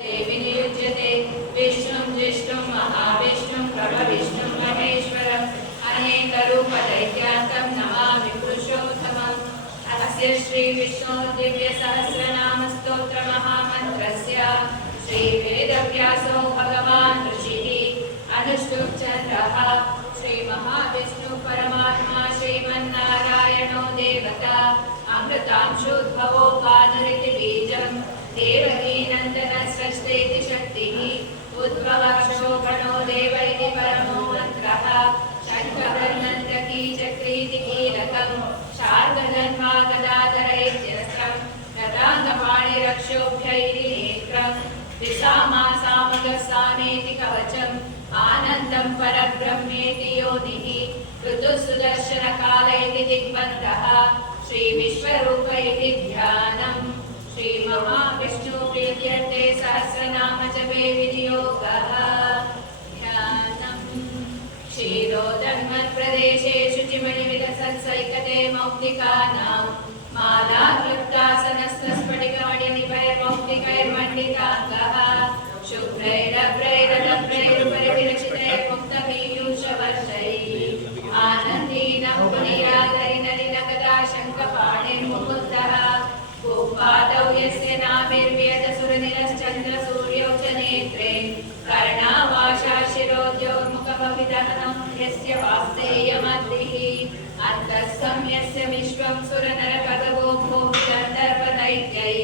विनियुज्यते विष्णुं जिष्णुं महाविष्णुं प्रभविष्णुं महेश्वरम् अनेकरूपदैत्यान्तं नमामि पुरुषोत्तमम्। अस्य श्रीविष्णो दिव्यसहस्रनामस्तोत्रमहामन्त्रस्य श्रीवेदव्यासो भगवान् ऋषिः अनुष्टुप् चन्द्रः श्रीमहाविष्णु परमात्मा श्रीमन्नारायणो देवता अमृतांशोद्भवो भानुरिति बीजम् देवकी नन्दन सृष्टेति शक्तिः उद्भवः शोभनो देव इति परमो मन्त्रः शङ्खधन्वन्तकी चक्रीति कीलकम् शार्दधन्वा गदाधरैर्जस्रम् गदाङ्गपाणिरक्षोभ्यैति नेत्रम् दिशामासामगस्सानेति कवचम् आनन्दं परब्रह्मेति योनिः ऋतुः सुदर्शनकाल इति दिग्बन्धः श्रीविश्वरूप इति ध्यानम्। श्री महाविष्णु प्रीत्यर्थे सहस्रनाम जपे विनियोगः ध्यानम्। क्षीरोदन्मत्प्रदेशे शुचिमणिविलसत्सैकते मौक्तिकानां माला क्लुप्तासनस्फटिकमणिनिभयमौक्तिकैर्मण्डिताङ्गः शुभ्रैरभ्रैरलभ्रैरुपरिविरचितैर्मुक्तपीयूषवर्षैः आनन्दीनः पुनीराधरिनलिनगदा शङ्खपाणिर्मुकुन्दः गोपादौ यस्य नाभिर्व्यदसुरनिलश्चन्द्रसूर्यौ च नेत्रे कर्णावाशा शिरोद्योर्मुखमभिदहनं यस्य वास्तेयमद्भिः अन्तःस्थं यस्य विश्वं सुरनरपदवो भूमिगन्धर्वदैत्यैः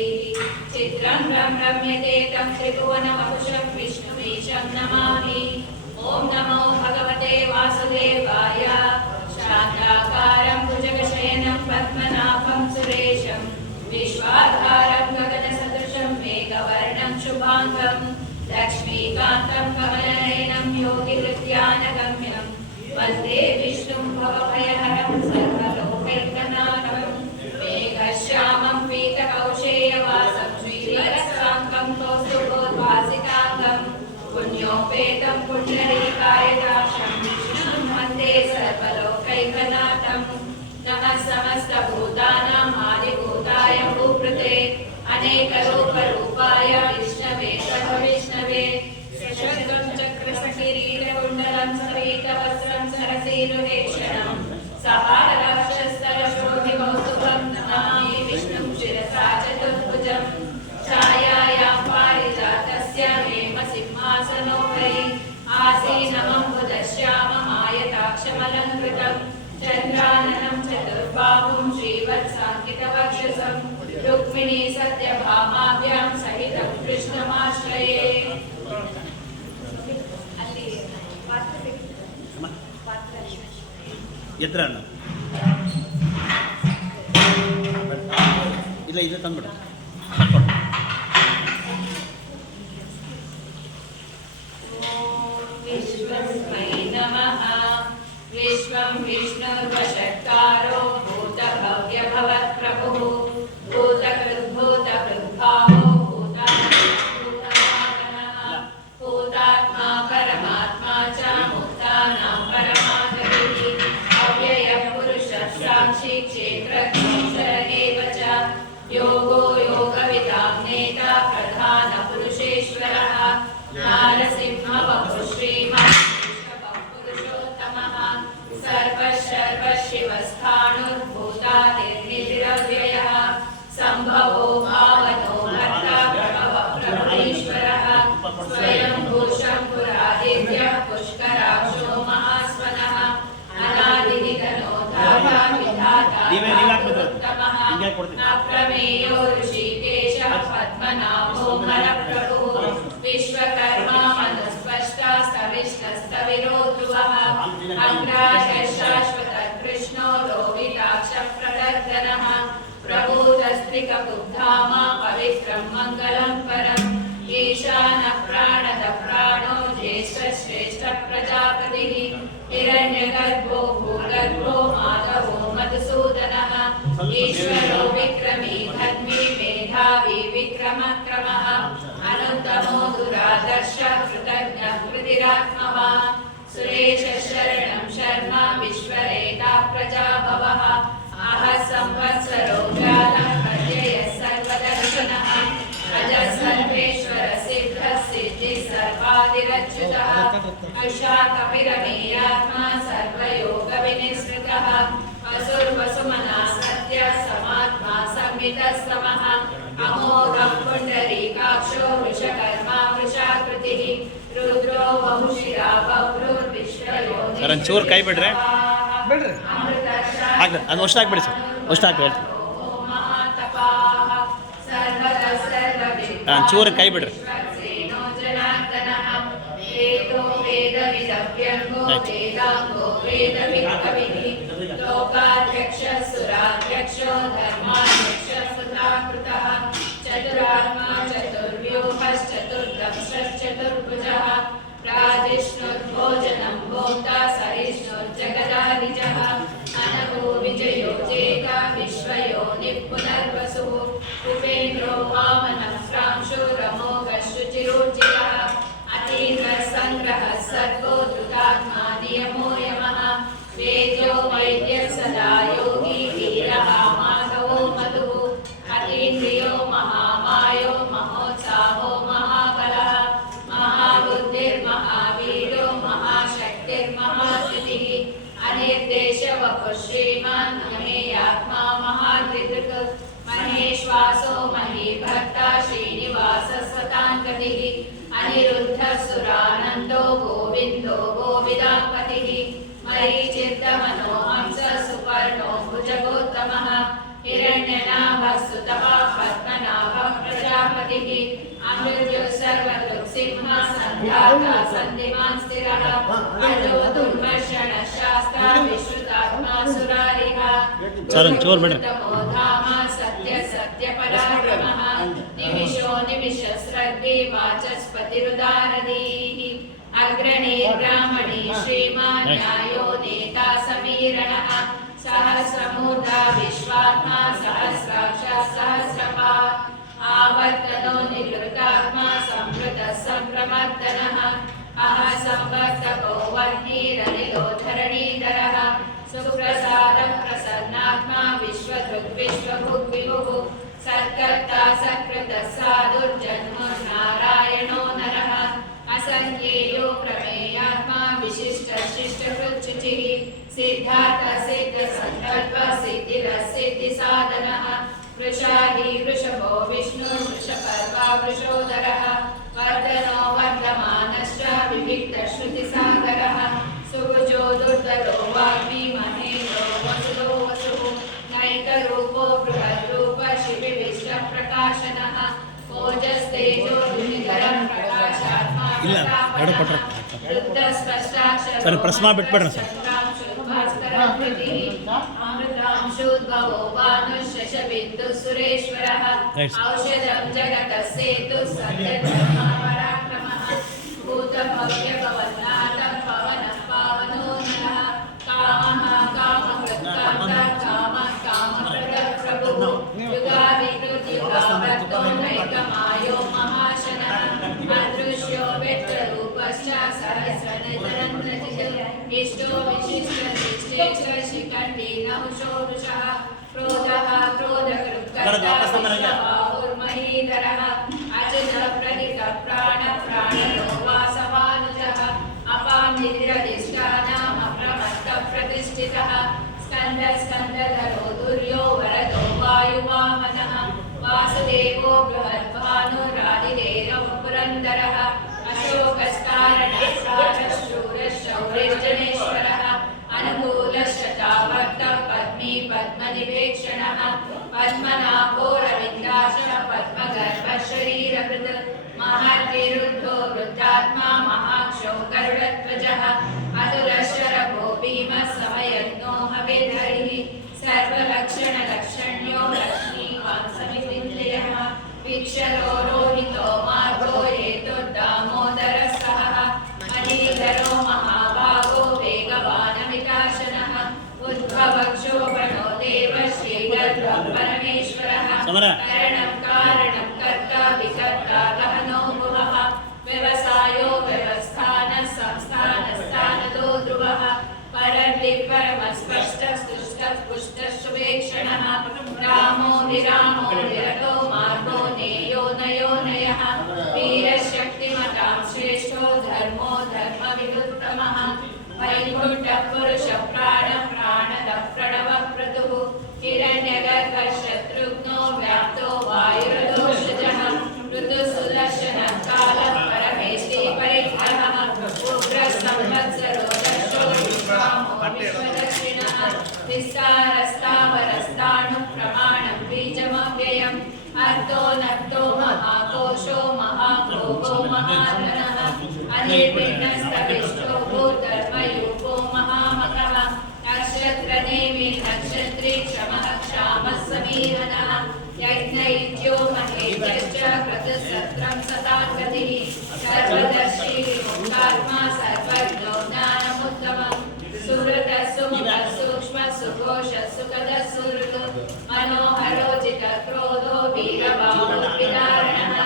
चित्रं रम्यते तं त्रिभुवनमकुशं विष्णुमीशं नमामि। ॐ नमो भगवते वासुदेवाय। शान्ताकारं भुजगशयनं पद्मनाभं सुरेशं विश्वाधारं गगनसदृशं मेघवर्णं शुभाङ्गं लक्ष्मीकान्तं कमलनयनं योगिहृद्यानगम्यं वन्दे विष्णुं भवभयहरं सर्वलोकैकनाथं मेघश्यामं पीतकौशेयवासं श्रीवत्साङ्गं कौस्तुभोद्भासिताङ्गं पुण्योपेतं पुण्डरीकायदाक्षं विष्णुं वन्दे सर्वलोकैकनाथं। नमः समस्तभूतानां आदिभूताय भूभृते अनेकरूपरूपाय विष्णवे सर्वविष्णवे शङ्खं चक्रसकिरीटकुण्डलं सपीतवस्त्रं सरसीरुहेक्षणं सहारराक्षस्तरशोभिकौस्तुभं नमामि विष्णुं शिरसा चतुर्भुजं छायायां पारिजातस्य हेमसिंहासनोपरि आसीनमम्बुदश्याममायताक्षमलङ्कृतं चन्द्राननं चतुर्बाहुं श्रीवत्साङ्कितवक्षसं रुक्मिणी सत्यभामाभ्यां सहितं कृष्णमाश्रये। ಎತ್ತರ ಇಲ್ಲ ಇದು ತಂದ್ಬಿಡ विश्वस्मै नमः। विश्वं विष्णुर्वषट्कारो भूतभव्यभवत्प्रभुः भूतकृद्भूतभृद्भावो भूतात्मा भूतात्मा परमात्मा च मुक्तानां परमागतिः अव्ययः पुरुषः साक्षी क्षेत्रज्ञोऽक्षर एव च योगो योगविदां नेता प्रधानपुरुषेश्वरः नारसिंहवपुः श्रीमन् पुरुषोत्तमः सर्वशिवस्थाणुर्भूतादिर्निधिरव्ययः सम्भवो भावनो भर्ता प्रभवप्रभुरीश्वरः स्वयंभू शम्भुरादित्यः पुष्कराक्षो महास्वनः अनादिनिधनो धाता विधाता अप्रमेयो ऋषिकेशः पद्मनाभो हरप्रभुः विश्वकर्मा मनुस्पष्टा स्तविष्णस्तविरो ध्रुवः अग्राशः शाश्वतः कृष्णो लोहिताक्षप्रदर्शनः प्रभूतस्त्रिकबुद्धामा पवित्रं मङ्गलं परम् ईशानः प्राणदः प्राणो ज्येष्ठश्रेष्ठः प्रजापतिः हिरण्यगर्भो भूगर्भो माधवो मधुसूदनः ईश्वरो विक्रमी धर्मी मेधावी विक्रमक्रमः अनुत्तमो दुरादर्शः कृतज्ञः कृतिरात्मवान् सुरेशः शरणं शर्मा विश्वरेता प्रजाभवः अह संवत्सरो जातः प्रत्ययः सर्वदर्शनः अजः सर्वेश्वरस्य अशाकपिरमेयात्मा सर्वयोगविनिसृतः वसुर्वसुमना सत्य समात्मा संवितस्तमः अमोघः पुण्डरीकाक्षो वृषकर्मा वृषाकृतिः रुद्रो बहुशिरा बभ्रुर्विश्वयोनिः ಸರ್ ಒಂಚೂರು ಕೈ ಬಿಡ್ರಿ ಬಿಡ್ರಿ ಹಾಕ್ರಿ ಅದು ಅಷ್ಟು ಹಾಕ್ಬಿಡಿ ಸರ್ ಅಷ್ಟು ಹಾಕಿ ಹೇಳ್ತೀನಿ ಒಂಚೂರು ಕೈ ಬಿಡ್ರಿ चतुरात्मा चतुर्व्यूहश्चतुर्दंश्चतुर्भुजः प्राजिष्णुर्भोजनं भोक्ता सहिष्णुर्जगदादिजः अनघो विजयो जेता विश्वयोनिः पुनर्वसुः उपेन्द्रो वामनः प्रांशुरमोघः शुचिरोचितः अतीन्द्रः सङ्ग्रहः सर्गो धृतात्मा नियमो यमः वेद्यो वैद्यः सदा योगी वीरः माधवो मधुः अतीन्द्रियो महामायो महोत्साहो महाबलः महाबुद्धिर्महावीरो महाशक्तिर्महाकृतिः अनिर्देशवपुः श्रीमान् महेयात्मा महात्रिदृक् महेश्वासो महीभर्ता श्रीनिवासः स्वताङ्गतिः अनिरुद्धः सुरानन्दो गोविन्दो गोविदाङ्गतिः मरीचिर्दमनो हंसः सुपर्णो भुजगोत्तमः हिरण्यनाभः सुतपः पद्मनाभः प्रजापतिः अमृत्युः सर्वदृक्सिंहः सन्ध्याता सन्धिमान् स्थिरः अजो दुर्मर्षणः शास्ता विश्रुतात्मा सुरारिः ಸರ್ ಒಂಚೂರು ಬಿಡ್ರಿ धाम सत्य सत्यपराक्रमः निमिषो निमिषस्रग्गे वाचस्पतिरुदारधीः अग्रणी ब्राह्मणी श्रीमान् न्यायो नेता समीरणः सहस्रमूर्धा विश्वात्मा सहस्राक्षः सहस्रपात् आवर्तनो निवृत्तात्मा संवृतः सम्प्रमर्दनः अहसंवर्तको वह्निरनिलो धरणीधरः सुप्रसादः प्रसन्नात्मा विश्वधृग् विश्वभुग्विभुः सत्कर्ता सत्कृतः साधुर्जन्मनारायणो नरः असंज्ञेयो प्रमेयात्मा विशिष्टशिष्टकृच्छुचिः सिद्धार्थसिद्धसङ्कल्पसिद्धिरसिद्धिसाधनः वृषाही वृषभो विष्णु वृषपर्वा वृषोदरः वर्धनो वर्धमानश्च विविक्तश्रुतिसागरः सुभुजो दुर्धरो वाग्मी महेन्द्रो वसुदो वसुः नैकरूपो बृहद्रूप शिविविष्टप्रकाशनः ओजस्तेजो दुर्निधरं प्रकाशात्मा ಇಲ್ಲ ಎರಡು ಕೊಟ್ಟರೆ सर प्रश्न बिट्बिड्ರಿ सर अमृतांशोद्भवो भानुशशबिन्दुः सुरेश्वरः Right. औषधं जगतः सेतुः सत्यधर्मपराक्रमः भूतभव्यभवन्नाथः पवनः पावनो नरः कामः कामकृत्कान्तः कामः कामप्रदः प्रभुः युगादिकृत्युगाव्रतो नैकमायो महाशनः अदृश्यो व्यक्तरूपश्च सहस्रनितरन्त्रजिः इष्टो विशिष्टनिष्ठे च शिखण्डी नहुषो वृषः क्रोधः क्रोधकृत्कर्ता बाहुर्महीधरः अजनः प्रदितः प्राणप्राणनो वासवानुजः अपानिधिरधिष्ठानम् अप्रमत्तः प्रतिष्ठितः स्कन्दः स्कन्दधरो दुर्यो वरदो वायुवामनः वासुदेवो बृहद्भानुरादिदेवः पुरन्दरः अशोकस्कारणः सारशूरः शौर्यजनेश्वरः अनुकूलश्चताभक्तः पद्मी पद्मनिवेक्षणः पद्मनाभोरविन्दाशः पद्मगर्भः शरीरभृत् महद्विरुद्धो वृद्धात्मा महाक्षो गरुडध्वजः अतुलशरभो भीमः समयज्ञो हविर्हरिः सर्वलक्षणलक्षण्यो लक्ष्मीकान् समितिञ्जयः वीक्षरो रोहितो मार्गो हेतुर्दामोदरः सहः मणिधरो महाभागो वेगवानविकाशनः उद्भवक्षोभणो देवः श्रीगर्भः परमेश्वरः समर करणं कारणं कर्ता विकर्ता वैकुण्ठ पुरुष प्राण प्राणद प्रणव क्रतुः हिरण्यगर्भ शत्रुघ्नो व्याप्तो वायुर्दोषजः ऋतुसुदर्शन काल परमेष्टि परिग्रहः उग्र संवत्सरो दर्शो विश्वामो विश्वदक्षिणः विस्तारस्तावरस्ताणु प्रमाणं बीजमव्ययम् अर्थो नक्तो महाकोशो महाभोगो महाधनः अनिर्विघ्नस्तविष्टो भूधर्मयूपो महामखः नक्षत्रनेमि नक्षत्री क्षमः क्षामः समीहनः यज्ञैत्यो महेश्च क्रतुसत्रं सतागतिः सर्वदर्शी विमुक्तात्मा सर्वज्ञो ज्ञानमुत्तमम् सुहृदः सुमुखः सूक्ष्मः सुघोषः सुखदः सुहृदः मनोहरोजित क्रोधो वीरबाहो विदारणः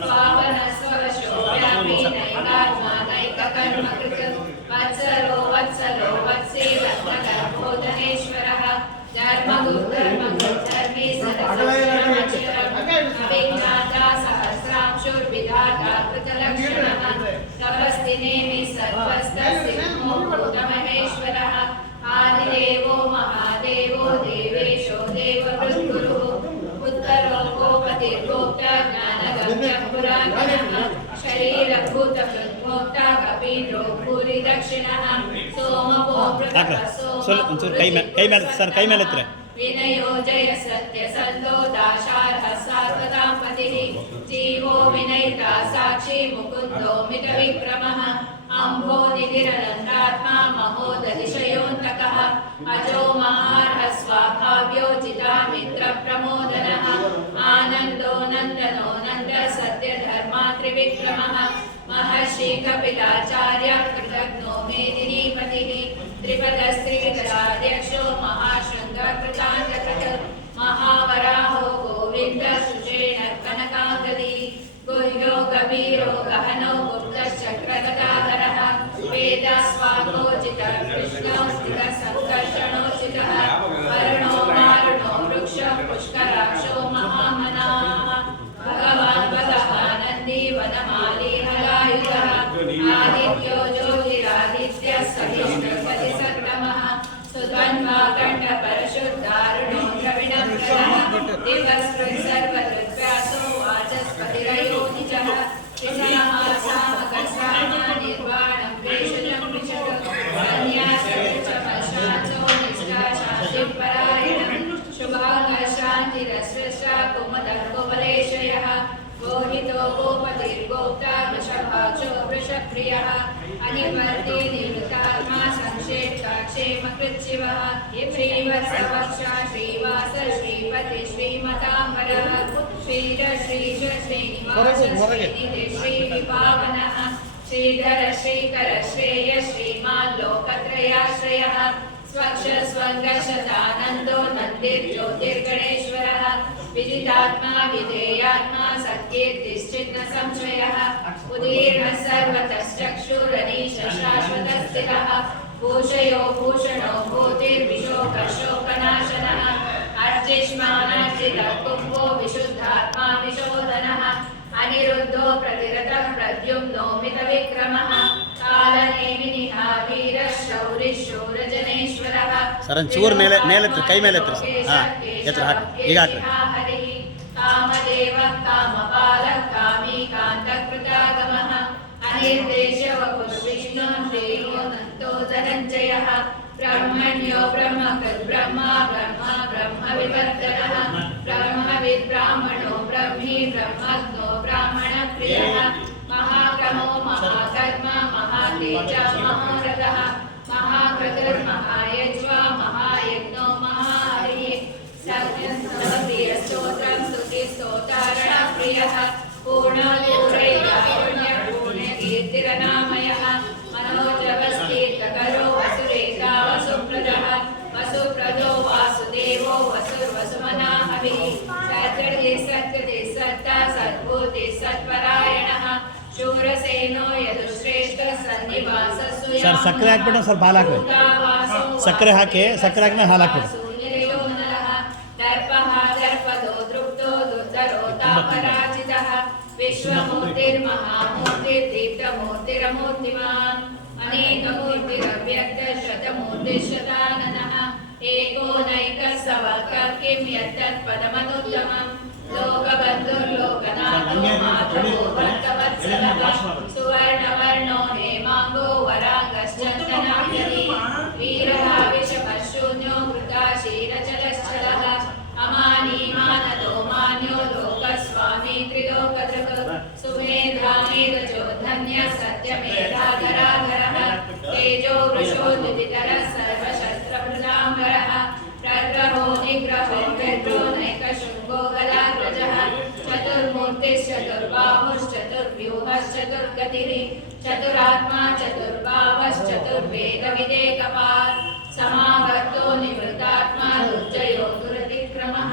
पावनः स्ववशो व्यापी नैकात्मा नैककर्मकृत् वत्सरो वत्सलो वत्सेलग्नगर्भो धनेश्वरः धर्मगुर्धर्मी सरसक्षरमक्षरम् अविज्ञाता सहस्रांशुर्विधाता कृतलक्षणः तपस्तिनेमि सर्वस्तसिद्धो भूतमहेश्वरः आदिदेवो महादेवो देवेशो देववृद्गुरुः उत्तरो गोपतिर्गोप्ता ज्ञानगम्यः पुरातनः शरीरभूतकृद्भोक्ता कपीन्द्रो भूरि दक्षिणः सोमवो ಹಾಕ್ರೆ ಸ್ವಲ್ಪ ಒಂಚೂರು ಕೈ ಮೇಲೆ ಸರ್ ಕೈ ಮೇಲೆ ಎತ್ತಿರಿ विनयो जय सत्य संतो दाशार्ह सात्वतां पतिः जीवो विनयिता साक्षी मुकुन्दो मित विक्रमः अम्भो निधिरनन्दात्मा महोदधिशयोऽन्तकः अजो महार्ह स्वाभाव्यो जितामित्र प्रमोदनः आनन्दो नन्दनो नन्द सत्य धर्मा त्रिविक्रमः महर्षि कपिलाचार्य कृतज्ञो मेदिनीपतिः त्रिपदस्त्रिविदराध्यक्षो महाशृङ्गकृतान्तकृत् महावराहो गोविन्द सुषेण कनकाङ्गदी गुह्यो गभीरो गहनो गुप्तश्चक्रगदाधरः वेदस्वाङ्गोचितः कृष्णो स्थितसङ्कर्षणोचितः वर्णो वारुणो वृक्षः पुष्कराक्षो महामनाः भगवान् भगः नन्दी वनमाली हलायुधः आदित्यो ज्योतिरादित्यः सहिष्णुपति सत्तमः सुद्वन्द्वाकण्ठ परशुद्धारुणो द्रविणप्रदः दिवस्कृत् सर्वदृग्व्यासो वाचस्पतिरयो निजः त्रिसमासामकसामा निर्वाणं प्रेषजं पृच्छतु सन्न्यासकृच्छमशाचो निष्ठा शान्तिपरायणं शुभाङ्गशान्तिरस्रष्टा कुमुदः कुवलेशयः गोहितो गोपतिर्गोप्ता वृषभाक्षो वृषप्रियः अनिवर्ति निमितात्मा संक्षेप्ता क्षेमकृच्छिवः श्रीवत्सवक्षा श्रीवास श्रीपति श्रीमताम्बरः श्रीध श्रीश श्रीनिवास श्रीनिधि श्रीविभावनः श्रीधर श्रीकर श्रेय श्रीमान् लोकत्रयाश्रयः स्वक्ष स्वङ्गशतानन्दो नन्दिर्ज्योतिर्गणेश्वरः विदितात्मा विधेयात्मा सत्कीर्तिश्चिन्न संशयः उदीर्णः सर्वतश्चक्षुरनीश शाश्वतस्थिरः भूषयो भूषणो भूतिर्विशोकशोकनाशनः अर्चिष्मानर्चितः कुम्भो विशुद्धात्मा विशोधनः अनिरुद्धो प्रतिरतः प्रद्युम्नो मितविक्रमः कालनेमिनिः वीरः शौरिः शूरजनेश्वरः ಸರ್ ಒಂಚೂರು ಮೇಲೆ ಎತ್ತಿರಿ ಕೈ ಮೇಲೆ ಎತ್ತಿರಿ ಸರ್ ಹಾಂ ಎತ್ತಿರಿ ಹಾಕಿ ಈಗ ಹಾಕ್ರಿ हरिः कामदेवः कामपालः कामी कान्तकृतागमः अनिर्देशवपुर्विष्णुः श्रीयोनन्तो धनञ्जयः ब्रह्मण्यो ब्रह्मकृत् ब्रह्मा ब्रह्मा ब्रह्मविवर्धनः ब्रह्मविद् ब्राह्मणो ब्रह्मी ब्रह्मज्ञो ब्राह्मणप्रियः महाक्रमो महाकर्म महातेज महारथः महाकृतिर्महायज्वा महायज्ञो महाहरिः सत्यस्तोत्रं स्तुतिस्तोतारणप्रियः पूर्णपूर्णैकारुण्यपूर्णकीर्तिरनामयः मनोजवस्तीर्थकरो वसुरेता वसुप्रदः वसुप्रदो वासुदेवो वसुर्वसुमनाहविः सत्यति सत्यति सत्ता सद्भूति सत्परायणः शूरसेनो यदुश्रेष्ठ सन्निवासस्सु ಸರ್ ಸಕ್ಕರೆ ಹಾಕ್ಬಿಟ್ಟು ಸ್ವಲ್ಪ ಹಾಲು ಹಾಕ್ರಿ ಸಕ್ಕರೆ ಹಾಕಿ ಸಕ್ಕರೆ ಹಾಕಿದ್ಮೇಲೆ ಹಾಲು ಹಾಕ್ಬಿಡಿ दर्पः दर्पदो दृप्तो दुर्धरो तापराजितः विश्वमूर्तिर्महामूर्तिर्दीप्तमूर्तिरमूर्तिमान् अनेकमूर्तिरव्यक्तशतमूर्तिशताननः एको नैकस्सवकः किं यत्तत्पदमनुत्तमम् लोकबन्धुर्लोकनाथो सुवर्णवर्णो हेमाङ्गो वराङ्गश्चन्दनाभ्यति वीरः विषमशून्यो वृताशीरचलश्चलः अमानीमानदो मान्यो लोकस्वामी त्रिलोकधृक् सुमेधामेधजो धन्यः सत्यमेधाधराधरः तेजो वृषो द्वितितरः सर्वशस्त्रभृताम्बरः प्रग्रहो निग्रहो व्यग्रो नैकशृङ्गो गदाग्रजः चतुर्मूर्तिश्चतुर्बाहुश्चतुर्व्यूहश्चतुर्गतिः चतुरात्मा चतुर्वेदविदेकपात् समावर्तो निवृत्तात्मा दुर्जयो दुरतिक्रमः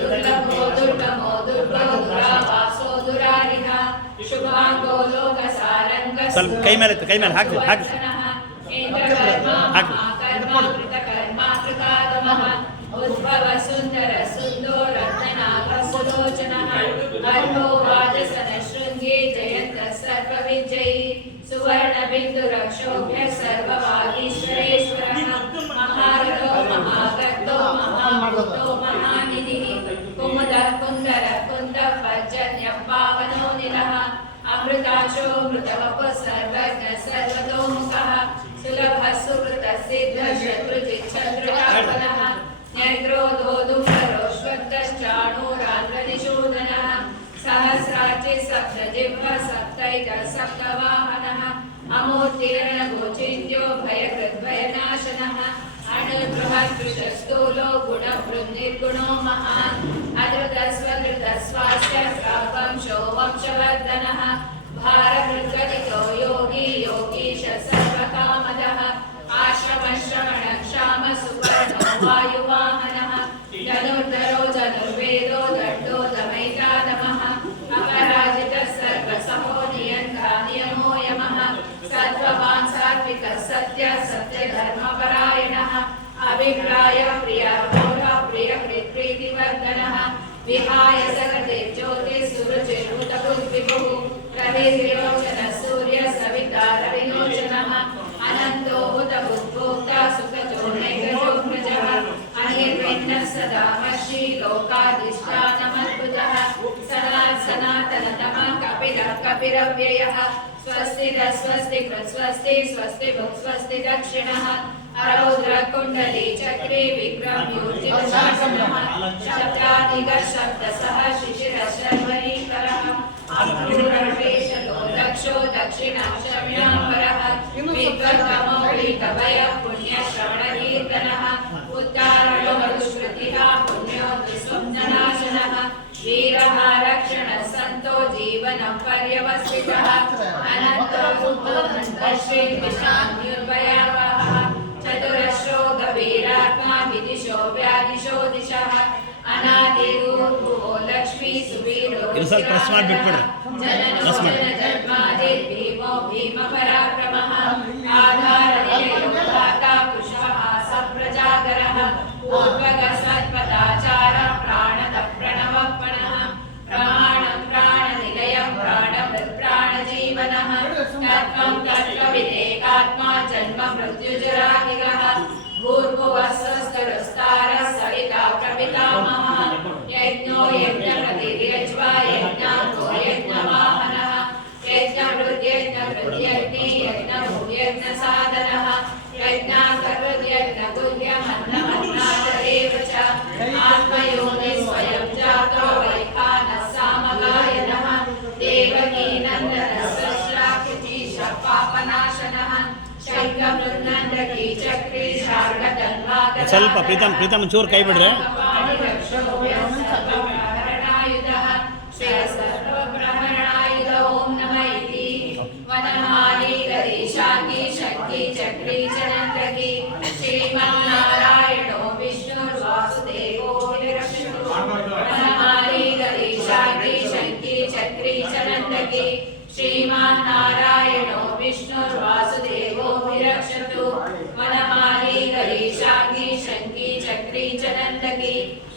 दुर्लभो दुर्गमो दुर्गो दुरावासो दुरारिः शुभाङ्गो लोकसारङ्गः ಸ್ವಲ್ಪ ಕೈ ಮೇಲೆ ಹಾಕಿ कृतकर्मा उद्भव सुंदर सुंदो रत्ननाभसुलोचनः अर्भो वाजसन शृंगे जयंत सर्वविजयी सुवर्ण बिंदु रक्षोभ्य सर्ववागीश्वरेश्वरः महारथो महागर्तो महाभूतो महानिधिः कुमुदः कुन्दर कुन्द पर्जन्य पावनो निलः अमृताक्षो मृतवपः सर्वज्ञ सर्वतोमुखः सुलभ सुकृत सिद्ध शत्रुजिच्छत्रुरापनः न्यग्रोधो दुःखरोश्वत्तश्चाणूरान्ध्रनिषूदनः सहस्रार्चि सप्तजिह्व सप्तैक सप्तवाहनः अमूर्तिरणगोचिन्त्यो भयकृद्भयनाशनः अणुबृहद्दृशस्थूलो गुणभृन्निर्गुणो महान् अधृतस्वधृतस्वास्य वंशो वंशवर्धनः भारभृद्गदितो योगी योगीश सर्वकामदः आश्रमश्रवणक्षाम सुपर्णो वायुवाहनः धनुर्धरो धनुर्वेदो दण्डो दमैतादमः अपराजितः सर्वसहो नियन्ता नियमो यमः सत्त्ववान् सात्विकः सत्यः सत्यधर्मपरायणः अभिप्राय प्रियः घोरः प्रियकृत्प्रीतिवर्धनः विहाय सकते ज्योतिः रविर्विलोचन सूर्य सविता रविलोचनः अनन्तो हुतबुद्भोक्ता सुखजो नैकजोग्रजः अनिर्विण्णः सदा हर्षी लोकाधिष्ठानमद्भुतः सनातनतमः कपिलः कपिरव्ययः स्वस्तिरः स्वस्तिकृत् स्वस्ति स्वस्तिभुक् स्वस्ति दक्षिणः अरौद्रकुण्डली चक्रे विक्रम्यूर्जितशासनः शब्दादिगः शब्दसः शिशिरः शर्वरीकरः अक्रूरवेशलो दक्षो दक्षिणः शम्याम्बरः विद्वद्गमौलिकभयः पुण्यश्रवणकीर्तनः उत्तारणो दुष्कृतिः पुण्यो दुःस्वप्ननाशनः वीरः रक्षणः सन्तो जीवनं पर्यवस्थितः अनन्तो श्रीविशान्युर्भयावहः चतुरश्रो गभीरात्मा विदिशो व्यादिशो दिशः अनादिरूपो लक्ष्मी सुवीरो जननो जनजन्मादिर्भीमो भीमपराक्रमः आधारनिलयो दाता पुष्पः सप्रजागरः पूर्वगः सत्पदाचारः प्राणदः प्रणवपणः प्राणं प्राणनिलयं प्राणवृत् प्राणजीवनः तत्त्वं तत्त्वविदेकात्मा जन्म मृत्युजराहिरः भूर्भुवः स्वस्तरस्तारः सविता प्रपितामहः यज्ञो यज्ञप्रतिर्यज्वा यज्ञातो यज्ञवाहनः यज्ञवृद्यज्ञकृद्यज्ञी यज्ञभूयज्ञसाधनः यज्ञाकर्तृद्यज्ञगुह्यमन्नमन्नादरेव च आत्मयोनि स्वयं जातो वैखानः सामगायनः देवकीनन्दनः स्रष्टाकृतिशः पापनाशनः शङ्खमृन्नन्दकी चक्री शार्ङ्गतन्वागतः ಸ್ವಲ್ಪ ಪ್ರೀತಮ್ ಚೂರು ಕೈ ಬಿಡ್ರೆ ओम नमः इति वनमाली गरीशांगी शक्ति चक्री चनन्द्रकी श्रीमन्नारायणो विष्णुर्वासुदेवो विरक्षतु वनमाली गरीशांगी शक्ति चक्री चनन्द्रकी श्रीमन्नारायणो विष्णुर्वासुदेवो विरक्षतु वनमाली गरीशांगी शक्ति चक्री चनन्द्रकी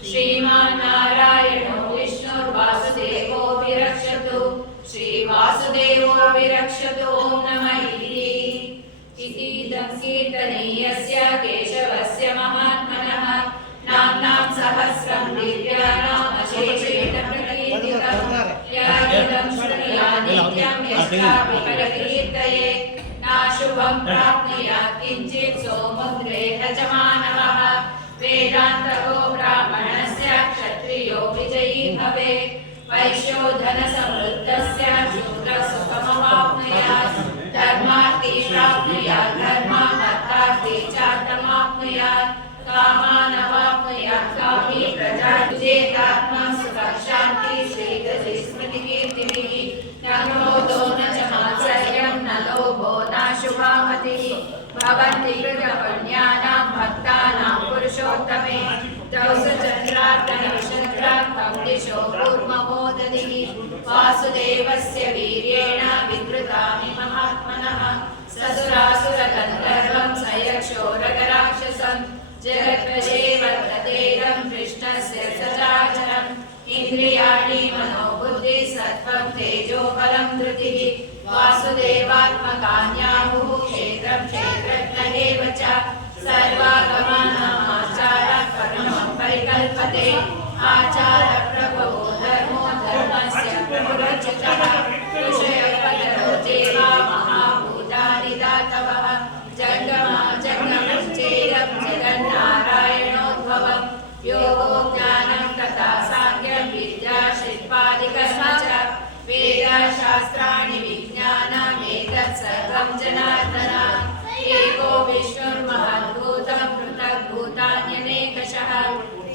श्रीमन्नारायणो विष्णुर्वासुदेवो विरक्षतु श्री वासुदेवो विरक्षतु ओम नमः इति इदं कीर्तनीयस्य केशवस्य महात्मनः नाम्नां सहस्रं दिव्यानामशेषेण प्रकीर्तितं य इदं शृणुया नित्यं यश्चापि परकीर्तयेत् नाशुभं प्राप्नुयात् किञ्चित् सोमुद्रेह च मानवः वेदान्तको ब्राह्मणस्य क्षत्रियो विजयी भवेत् वैश्यो धनसमृद्धस्य शूद्रसुखमवाप्नुयात् धर्मार्थी प्राप्नुयात् धर्मामर्थार्थी चार्थमाप्नुयात् कामानवाप्नुयात् कामी प्रजा चेतात्मा सुखशान्ति श्रीगति स्मृतिकीर्तिभिः न क्रोधो न च मात्सर्यं न लोभो न शुभामतिः भवन्ति कृतपुण्यानां भक्तानां पुरुषोत्तमे दौसचन्द्रार्धनक्षत्रार्थं दिशो कूर्ममोदधिः वासुदेवस्य वीर्येण विकृतानि महात्मनः ससुरासुरगन्धर्वं सयक्षोरगराक्षसं जगद्वशे वर्ततेरं कृष्णस्य सचराचरम् इन्द्रियाणि मनोबुद्धिः सत्त्वं तेजो बलं धृतिः वासुदेवात्मकान्याहुः क्षेत्रं क्षेत्रज्ञ एव च सर्वागमानामाचारः कर्मं परिकल्पते आचारप्रभवो धर्मो धर्मस्य प्रभुरचितः ऋषयपतरो देवा महाभूतानि दातवः जङ्गमा जङ्गमं चेदं जगन्नारायणोद्भवं योगो ज्ञानं तथा साङ्ख्यं विद्या शिल्पादिकर्म च वेदशास्त्राणि विज्ञानमेतत् सर्वं जनार्दन एको विष्णुर्महद्भूतं पृथग्भूतान्यनेकशः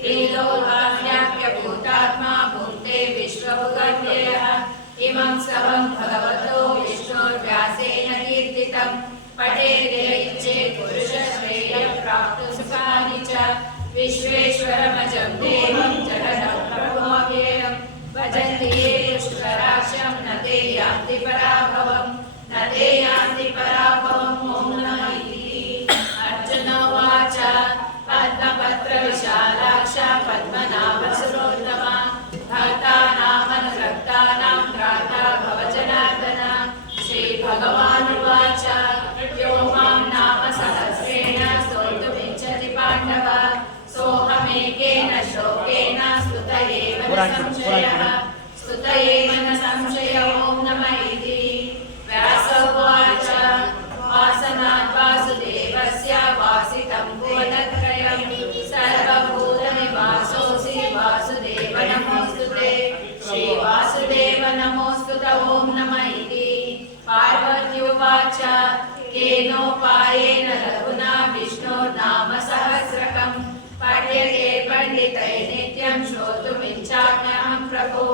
त्रिलोकाव्याप्यभूतात्मा भूते विश्वभुगव्ययः इमं सर्वं भगवतो विष्णुर्व्यासेन कीर्तितं पठेदेच्छेत् पुरुषश्रेयः प्राप्तुं सुखानि च विश्वेश्वरमजं देवं जगदं प्रभुमव्ययं भजन्ति ये पुष्कराक्षं न ते यान्ति पराभवम् न ते यान्ति पराभवम् ॐ नमः इति अर्जुन उवाच पद्मपत्रविशालाक्ष पद्मनाभसुरोत्तमा भक्तानामनुरक्तानां भ्राता भव जनार्दन श्रीभगवानुवाच यो मां नाम सहस्रेण स्तोतुमिच्छति पाण्डव सोऽहमेकेन श्लोकेन स्तुत एव न संशयः स्तुत एव न संशय ॐ नमः इति व्यास उवाच वासनात् वासुदेवस्य वासितं भुवनत्रयं सर्वभूतनिवासोऽसि वासुदेव नमोऽस्तु ते श्रीवासुदेव नमोऽस्तु ॐ नमः इति पार्वत्युवाच केनोपायेन लघुना विष्णोर्नाम सहस्रकं पठ्यते पण्डितैः नित्यं श्रोतुमिच्छाम्यहं प्रभो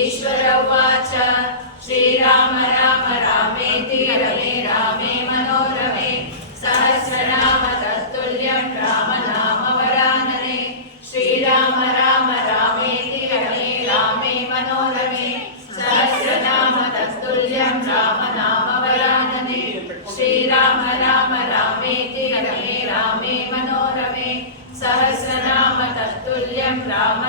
ईश्वर उवाच श्रीराम राम रामेति रमे रामे मनोरमे सहस्रनाम तत्तुल्यं राम वरानने श्रीराम राम रामेति रमे रामे मनोरमे सहस्रनाम तत्तुल्यं राम वरानने श्रीराम राम रामेति रमे रामे मनोरमे सहस्रनाम तत्तुल्यं राम